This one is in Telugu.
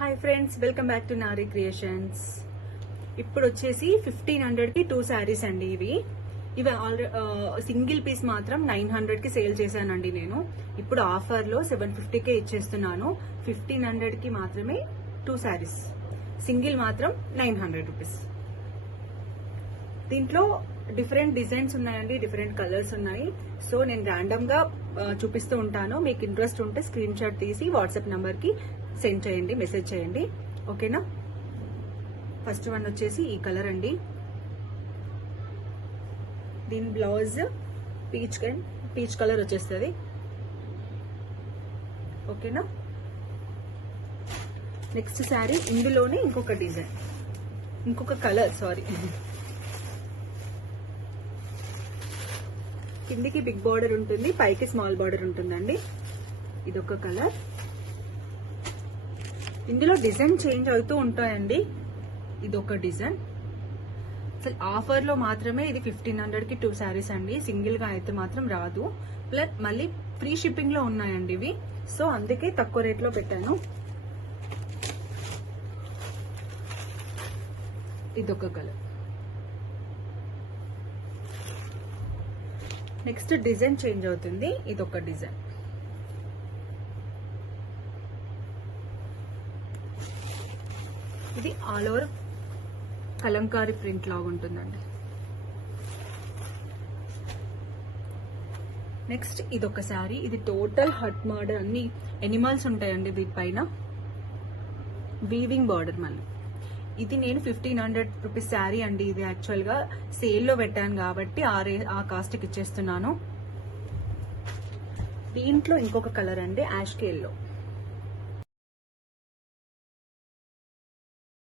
Hi friends, welcome back to Nari creations. ఇప్పుడు వచ్చేసి 1500కి 2 శారీస్ అండి. ఇవి సింగిల్ పీస్ మాత్రం 900కి సేల్ చేశానండి నేను. ఇప్పుడు ఆఫర్లో 750కే ఇచ్చేస్తున్నాను. 1500కి మాత్రమే 2 శారీస్, సింగిల్ మాత్రం 900 రూపీస్. దీంట్లో డిఫరెంట్ డిజైన్స్ ఉన్నాయండి, డిఫరెంట్ కలర్స్ ఉన్నాయి. సో నేను ర్యాండమ్ గా చూపిస్తూ ఉంటాను. మీకు ఇంట్రెస్ట్ ఉంటే స్క్రీన్ షాట్ తీసి వాట్సాప్ నంబర్ కి సెండ్ చేయండి, మెసేజ్ చేయండి. ఓకేనా? ఫస్ట్ వన్ వచ్చేసి ఈ కలర్ అండి. దీని బ్లౌజ్ పీచ్ కలర్ వచ్చేస్తుంది. ఓకేనా? నెక్స్ట్ శారీ ఇందులోనే ఇంకొక డిజైన్, ఇంకొక కలర్, సారీ. కిందికి బిగ్ బార్డర్ ఉంటుంది, పైకి స్మాల్ బార్డర్ ఉంటుందండి. ఇదొక కలర్. ఇందులో డిజైన్ చేంజ్ అవుతూ ఉంటాయండి. ఇదొక డిజైన్. అసలు ఆఫర్ లో మాత్రమే ఇది 1500కి 2 శారీస్ అండి. సింగిల్ గా అయితే మాత్రం రాదు. ప్లస్ మళ్ళీ ఫ్రీ షిప్పింగ్ లో ఉన్నాయండి ఇవి. సో అందుకే తక్కువ రేట్ లో పెట్టాను. ఇదొక కలర్. నెక్స్ట్ డిజైన్ చేంజ్ అవుతుంది. ఇదొక డిజైన్. ఇది ఆల్ ఓవర్ కలంకారీ ప్రింట్ లాగా ఉంటుందండి. నెక్స్ట్ ఇదొక శారీ. ఇది టోటల్ హట్ బార్డర్, అన్ని ఎనిమల్స్ ఉంటాయండి వీటిపైన. Weaving border. మళ్ళీ ఇది నేను 1500 రూపీస్ శారీ అండి. ఇది యాక్చువల్ గా సేల్ లో పెట్టాను కాబట్టి ఆ కాస్ట్ కి ఇచ్చేస్తున్నాను. దీంట్లో ఇంకొక కలర్ అండి, యాష్ కేల్లో.